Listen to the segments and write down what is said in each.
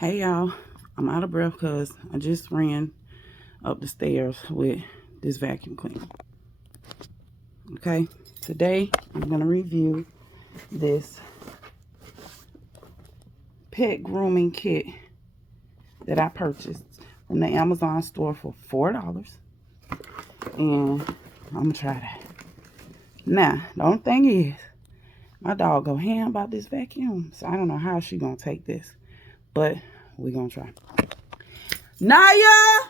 Hey y'all, I'm out of breath because I just ran up the stairs with this vacuum cleaner. Okay, today I'm going to review this pet grooming kit that I purchased from the Amazon store for $4. And I'm going to try that. Now, the only thing is, my dog go ham about this vacuum, so I don't know how she going to take this. But we're going to try. Naya!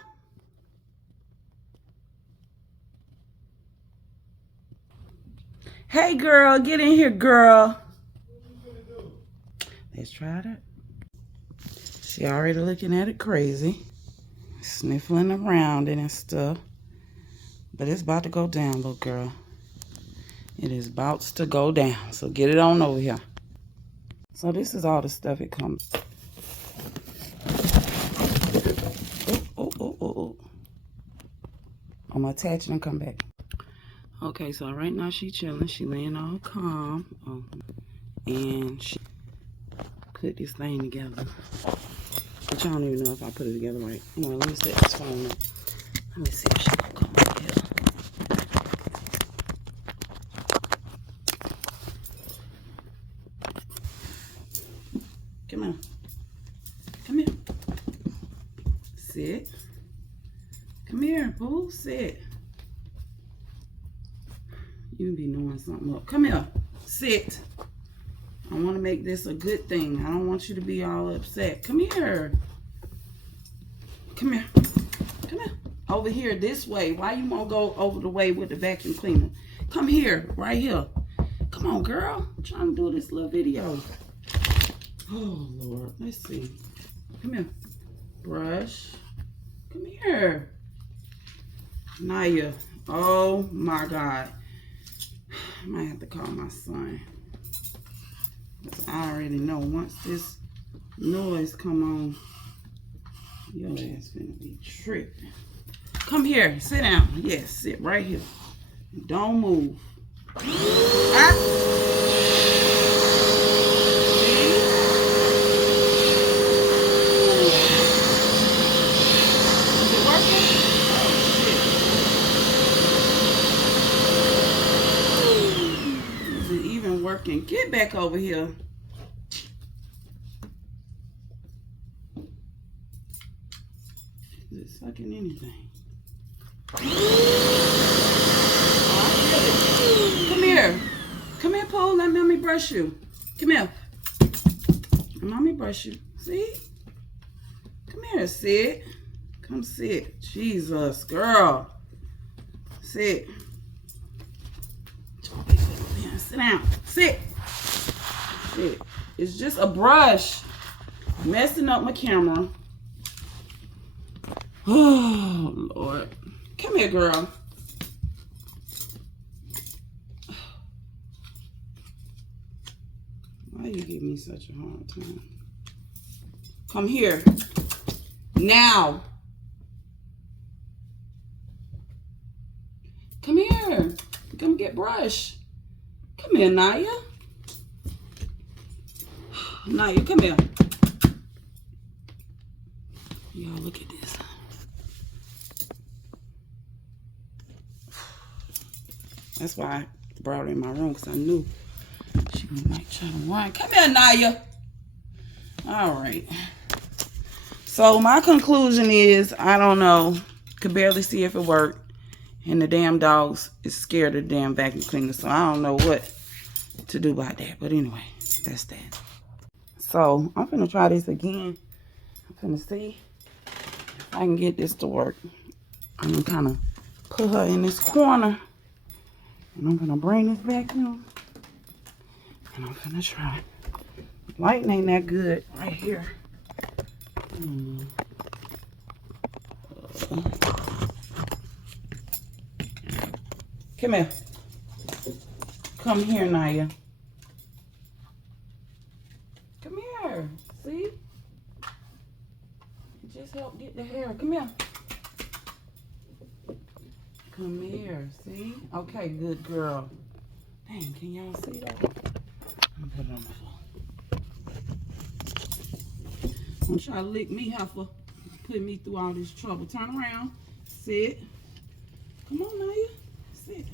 Hey girl, get in here, girl. Let's try that. She already looking at it crazy. Sniffling around it and stuff. But it's about to go down, little girl. It is about to go down. So get it on over here. So this is all the stuff it comes. Oh. I'm gonna attach it and come back. Okay, so right now she chilling. She laying all calm. And she put this thing together. But y'all don't even know if I put it together right. Anyway, let me set this phone up. Let me see if she gonna come up here. Come on. Come here. Sit. Come here, boo. Sit. You be knowing something up. Come here. Sit. I want to make this a good thing. I don't want you to be all upset. Come here. Come here. Come here. Over here, this way. Why you won't go over the way with the vacuum cleaner? Come here. Right here. Come on, girl. I'm trying to do this little video. Oh, Lord. Let's see. Come here. Brush. Come here. Naya. Oh, my God. I might have to call my son. I already know once this noise come on, your ass finna be tripped. Come here, sit down. Yes, sit right here. Don't move. Ah. Is it working? Oh shit. Is it even working? Get back over here. Is it sucking anything? Come here. Come here, Pooh. Let mommy brush you. Come here. Let mommy brush you. See? Come here, sit. Come sit. Jesus, girl. Sit. Sit down. Sit. Sit. It's just a brush. Messing up my camera. Oh, Lord. Come here, girl. Why you give me such a hard time? Come here. Now. Come here. Come get brush. Come here, Naya. Naya, come here. Y'all, look at this. That's why I brought her in my room, because I knew she might try to whine. Come here, Naya. All right. So my conclusion is, I don't know. Could barely see if it worked. And the damn dogs is scared of the damn vacuum cleaner. So I don't know what to do about that. But anyway, that's that. So I'm going to try this again. I'm going to see if I can get this to work. I'm going to kind of put her in this corner. And I'm going to bring this vacuum. And I'm going to try. Lighting ain't that good right here. Come here. Come here, Naya. Come here. See? It just helped get the hair. Come here. Come here. See? Okay, good girl. Dang, can y'all see that? I'm gonna put it on the floor. Don't try to lick me, heifer. Put me through all this trouble. Turn around. Sit. Come on, Naya. Sit.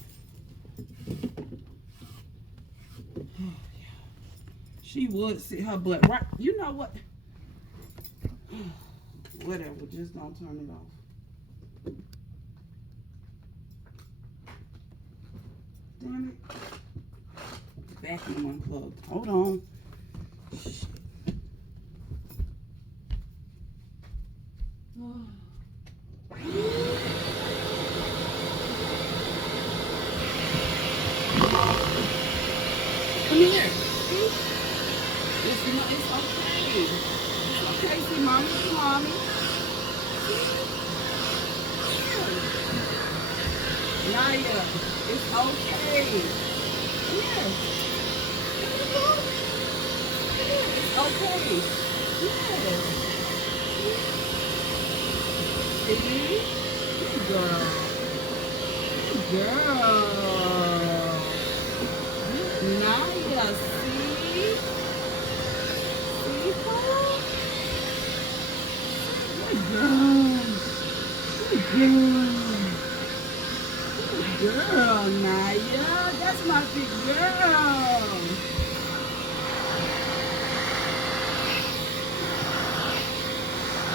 She would sit her butt right. You know what? Whatever. Just don't turn it off. Damn it. Vacuum unplugged. Hold on. Shit. Come here. See? It's okay. It's okay. See, mommy, mommy. Naya, it's okay. Come here. It's okay. Yeah. See? Good girl. Good girl. Naya, see? See, Paul? Good girl. Good girl. Good girl, Naya. That's my big girl.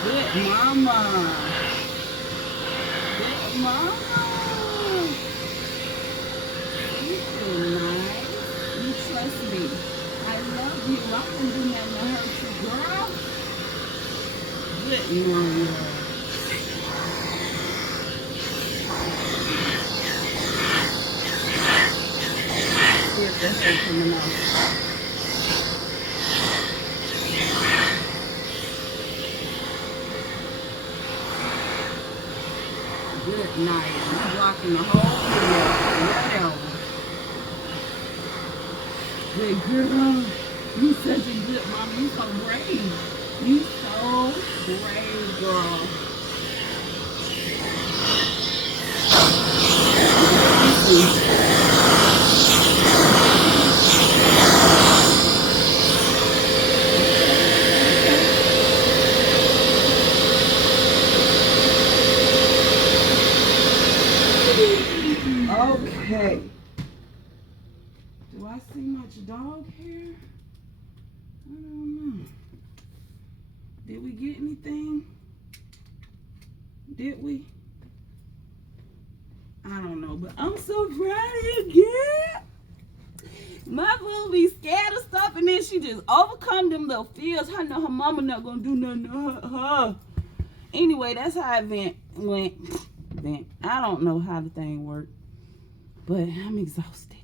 Good mama. Good mama. You feel nice. You trust me. I love you. I wouldn't do nothing to hurt you, girl. Good mama. Get the hair coming out. Good night. I'm blocking the whole video. Whatever. Good girl. You such a good mama. You so brave. You so brave, girl. Okay. Do I see much dog hair? I don't know. Did we get anything? Did we? I don't know, but I'm so proud of you, girl. My boo be scared of stuff, and then she just overcome them little fears. I know her mama not gonna do nothing to her. Anyway, that's how it went. I don't know how the thing worked, but I'm exhausted.